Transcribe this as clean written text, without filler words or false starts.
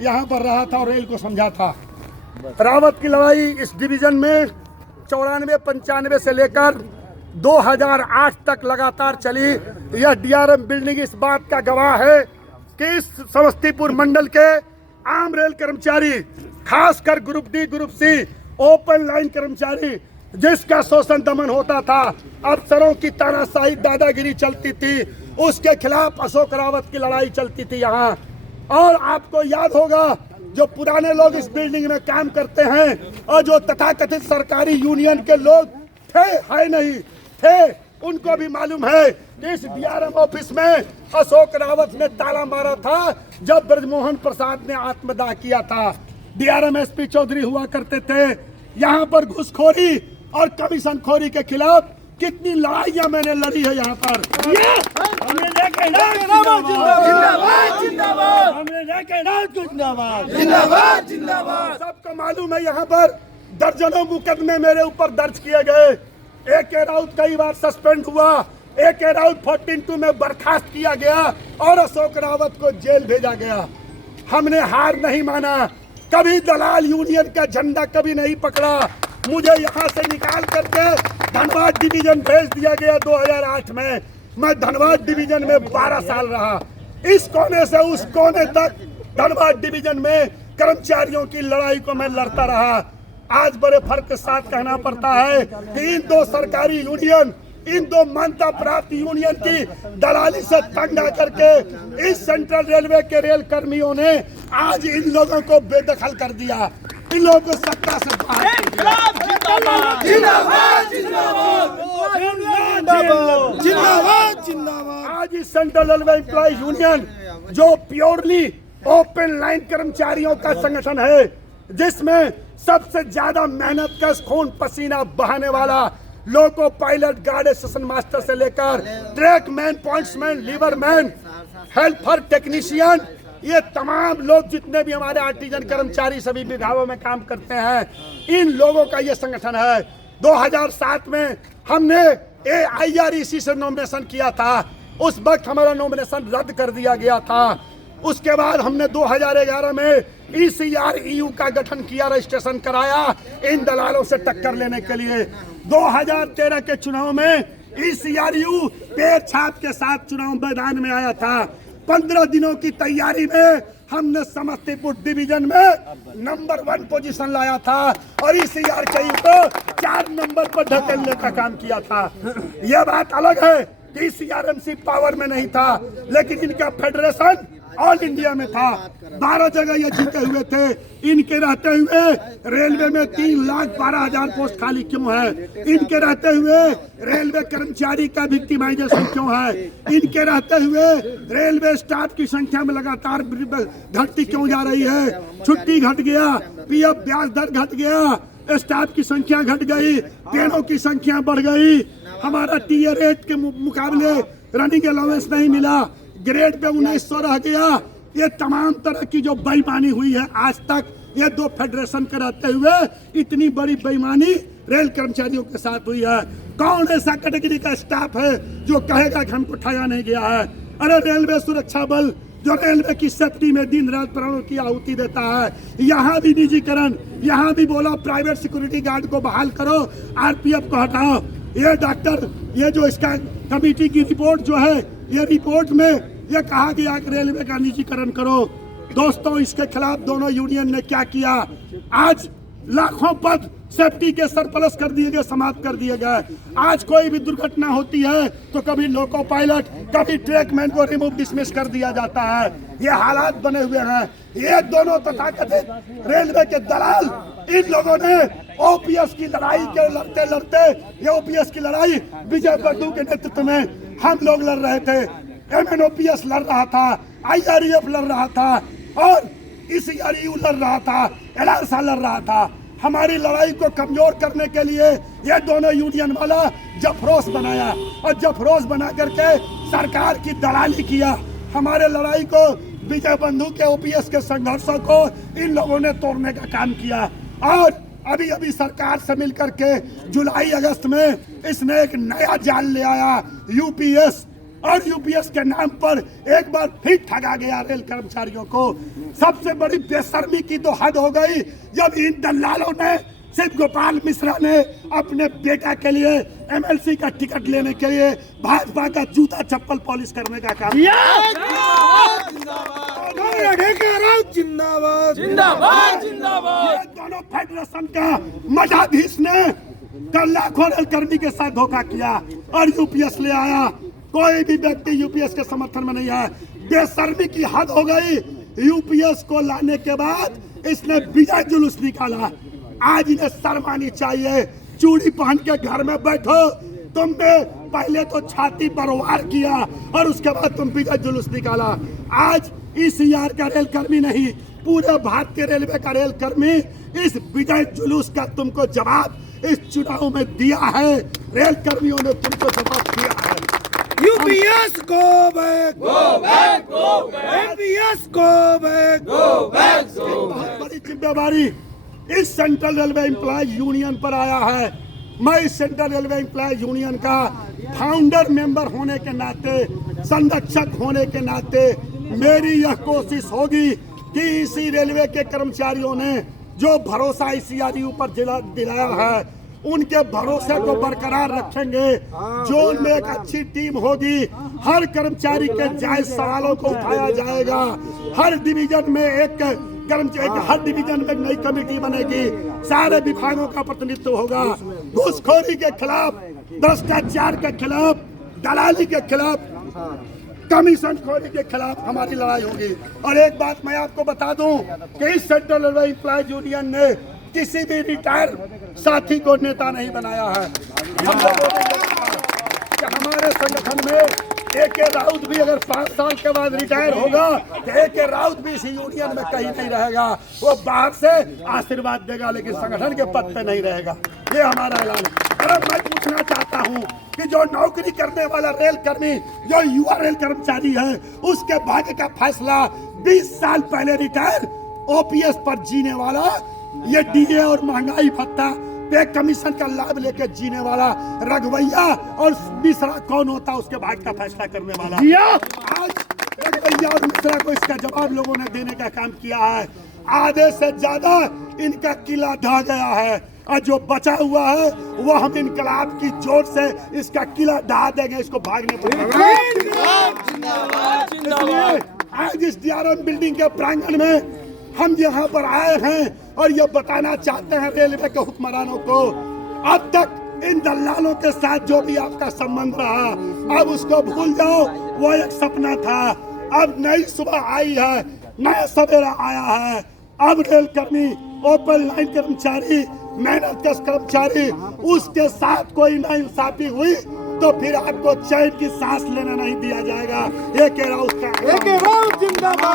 यहाँ पर रहा था और रेल को समझा था। रावत की लड़ाई इस डिवीजन में 94-95 से लेकर 2008 तक लगातार चली। यह डीआरएम बिल्डिंग इस बात का गवाह है कि इस समस्तीपुर मंडल के आम रेल कर्मचारी, खासकर group D, group C, open line कर्मचारी, जिसका शोषण दमन होता था, अफसरों की तानाशाही, दादागिरी चलती थी, उसके खिलाफ अशोक रावत की लड़ाई चलती थी यहाँ। और आपको याद होगा, जो पुराने लोग इस बिल्डिंग में काम करते हैं और जो तथाकथित सरकारी यूनियन के लोग थे, है नहीं थे, उनको भी मालूम है कि इस डीआरएम ऑफिस में अशोक रावत ने ताला मारा था जब ब्रजमोहन प्रसाद ने आत्मदाह किया था। डीआरएम एसपी चौधरी हुआ करते थे। यहाँ पर घुसखोरी और कमीशन खोरी के खिलाफ कितनी लड़ाइयां मैंने लड़ी है यहाँ पर। सबको मालूम है, यहाँ पर दर्जनों मुकदमे मेरे ऊपर दर्ज किए गए। AK राउत कई बार सस्पेंड हुआ, AK राउत 14-2 में बर्खास्त किया गया और अशोक रावत को जेल भेजा गया। हमने हार नहीं माना, कभी दलाल यूनियन का झंडा कभी नहीं पकड़ा। मुझे यहाँ से निकाल करके धनबाद डिवीजन भेज दिया गया 2008 में। मैं धनबाद डिवीजन में 12 साल रहा। इस कोने से उस कोने तक धनबाद डिवीजन में कर्मचारियों की लड़ाई को मैं लड़ता रहा। आज बड़े फर्क के साथ कहना पड़ता है कि इन दो सरकारी यूनियन, इन दो मान्यता प्राप्त यूनियन की दलाली से तंग आकर के इस सेंट्रल रेलवे के रेल कर्मियों ने आज इन लोगों को बेदखल कर दिया, इन लोगों को सत्ता से आज इस सेंट्रल रेलवे एम्प्लॉय यूनियन, जो प्योरली ओपन लाइन कर्मचारियों का संगठन है, जिसमें सबसे ज्यादा मेहनत कश, खून पसीना बहाने वाला, loco pilot, guard, station master से लेकर track man, pointsman, lever man, helper, technician, ये तमाम लोग जितने भी हमारे आर्टिजन कर्मचारी सभी विभागों में काम करते हैं, इन लोगों का ये संगठन है। 2007 में हमने IREC से नॉमिनेशन किया था, उस वक्त हमारा नॉमिनेशन रद्द कर दिया गया था। उसके बाद हमने 2011 में ECREU का गठन किया, रजिस्ट्रेशन कराया इन दलालों से टक्कर लेने के लिए। 2013 के चुनाव में ECREU पैर छाप के साथ चुनाव मैदान में आया था। 15 दिनों की तैयारी में हमने समस्तीपुर डिवीजन में नंबर 1 पोजीशन लाया था और ECREU को 4 नंबर पर ढकेलने का काम किया था। यह बात अलग है कि CRMC पावर में नहीं था, लेकिन इनका फेडरेशन ऑल इंडिया में था। 12 जगह ये जीते हुए थे। इनके रहते हुए रेलवे में 3,12,000 पोस्ट खाली क्यों है? इनके रहते हुए रेलवे कर्मचारी का विक्टिमाइजेशन क्यों है? इनके रहते हुए रेलवे स्टाफ की संख्या में लगातार घटती क्यों जा रही है? छुट्टी घट गया, PF ब्याज दर घट गया, स्टाफ की संख्या घट गई, ट्रेनों की संख्या बढ़ गई, हमारा टीयर 8 के मुकाबले रनिंग अलाउंस नहीं मिला, ग्रेड पे 1900 रह गया। ये तमाम तरह की जो बेईमानी हुई है आज तक, ये दो फेडरेशन के रहते हुए इतनी बड़ी बेईमानी रेल कर्मचारियों के साथ हुई है। कौन ऐसा कैटेगरी का स्टाफ है जो कहेगा कि हमको ठगा नहीं गया है? अरे रेलवे सुरक्षा बल जो रेलवे की सेफ्टी में दिन रात प्राणों की आहुति देता है, यहाँ भी निजीकरण, यहाँ भी बोला प्राइवेट सिक्योरिटी गार्ड को बहाल करो, RPF को हटाओ। ये डॉक्टर, ये जो इसका कमेटी की रिपोर्ट जो है, ये रिपोर्ट में ये कहा गया कि रेलवे का निजीकरण करो। दोस्तों, इसके खिलाफ दोनों यूनियन ने क्या किया? आज लाखों पद सेफ्टी के सरप्लस कर दिए गए, समाप्त कर दिए गए। आज कोई भी दुर्घटना होती है तो कभी लोको पायलट, कभी ट्रैकमैन को रिमूव डिसमिस कर दिया जाता है। ये हालात बने हुए हैं। ये दोनों तथाकथित रेलवे के दलाल, इन लोगों ने OPS की लड़ाई के लड़ते लड़ते, ये OPS की लड़ाई विजय बंधु के नेतृत्व में हम लोग लड़ रहे थे। MNOPS लड़ रहा था, IREF लड़ रहा था और ECREU लड़ रहा था, LRSA लड़ रहा था। हमारी लड़ाई को कमजोर करने के लिए ये दोनों यूनियन वाला जफरोस बनाया और जफरोस बना करके सरकार की दलाली किया। हमारे लड़ाई को, विजय बंधु के OPS के संघर्षों को इन लोगों ने तोड़ने का काम किया। और अभी अभी सरकार से मिलकर के जुलाई अगस्त में इसने एक नया जाल ले आया, UPS और यूपीएस के नाम पर एक बार फिर ठगा गया रेल कर्मचारियों को। सबसे बड़ी बेशर्मी की तो हद हो गई जब इन दलालों ने, सिर्फ गोपाल मिश्रा ने अपने बेटा के लिए एमएलसी का टिकट लेने के लिए भाजपा का जूता चप्पल पॉलिश करने का काम किया। जिंदाबाद जिंदाबाद जिंदाबाद। दोनों फेडरेशन का मठाधीश ने कल लाखों रेल कर्मी के साथ धोखा किया और यूपीएस ले आया। कोई भी व्यक्ति यूपीएस के समर्थन में नहीं है। बेशर्मी की हद हो गई। यूपीएस को लाने के बाद इसने विजय जुलूस निकाला। आज इन्हें शर्म आनी चाहिए। चूड़ी पहन के घर में बैठो। तुमने पहले तो छाती पर वार किया और उसके बाद तुम विजय जुलूस निकाला। आज इस यार का रेल कर्मी नहीं, पूरे भारतीय रेलवे का रेल कर्मी इस विजय जुलूस का तुमको जवाब इस चुनाव में दिया है। रेल कर्मियों ने तुमको जवाब दिया है। UPS go back, Go back, go back, UPS go back, go back, go back. बहुत बड़ी जिम्मेवारी इस सेंट्रल रेलवे एम्प्लॉयज यूनियन पर आया है। मैं इस सेंट्रल रेलवे एम्प्लॉयज यूनियन का फाउंडर मेंबर होने के नाते, संरक्षक होने के नाते मेरी यह कोशिश होगी कि इसी रेलवे के कर्मचारियों ने जो भरोसा इस CRU पर दिलाया है उनके भरोसे को बरकरार रखेंगे। जो उनमें एक अच्छी टीम होगी, हर कर्मचारी के जायज सवालों को उठाया जाएगा। हर डिवीजन में एक कर्मचारी, हर डिवीजन में एक नई कमेटी बनेगी। सारे विभागों का प्रतिनिधित्व होगा। घूसखोरी के खिलाफ, भ्रष्टाचार के खिलाफ, दलाली के खिलाफ, कमीशन खोरी के खिलाफ हमारी लड़ाई होगी। और एक बात मैं आपको बता दूं कि इस सेंट्रल रेलवे एम्प्लॉयज यूनियन ने किसी भी रिटायर साथी को नेता नहीं बनाया है। हम लोगों ने देखा कि हमारे संगठन में AK राउत भी अगर 5 साल के बाद रिटायर होगा तो AK राउत भी इस यूनियन में कहीं नहीं रहेगा। वो बाहर से आशीर्वाद देगा लेकिन संगठन के पद पे नहीं रहेगा। ये हमारा ऐलान है। और मैं पूछना चाहता हूँ कि जो नौकरी करने वाला रेल कर्मी, जो युवा रेल कर्मचारी है, उसके भाग्य का फैसला 20 साल पहले रिटायर OPS पर जीने वाला, ये DA और महंगाई भत्ता, पे कमीशन का लाभ लेकर जीने वाला रघुवैया और मिश्रा कौन होता उसके भाग्य का फैसला करने वाला। आज रघुवैया और मिश्रा को इसका जवाब लोगों ने देने का काम किया है। आधे से ज्यादा इनका किला ढह गया है और जो बचा हुआ है वो हम इनकलाब की जोर से इसका किला ढहा देंगे। इसको भागने पड़ेगा। आज इस DRM बिल्डिंग के प्रांगण में हम यहाँ पर आए हैं और ये बताना चाहते हैं रेलवे के हुक्मरानों को, अब तक इन दलालों के साथ जो भी आपका संबंध रहा, अब उसको भूल जाओ। वो एक सपना था। अब नई सुबह आई है, नया सवेरा आया है। अब रेल कर्मी, ओपन लाइन कर्मचारी, मेहनत कश कर्मचारी, उसके साथ कोई नाइंसाफी हुई तो फिर आपको चैन की सांस लेना नहीं दिया जाएगा। AK राउत जिंदाबाद।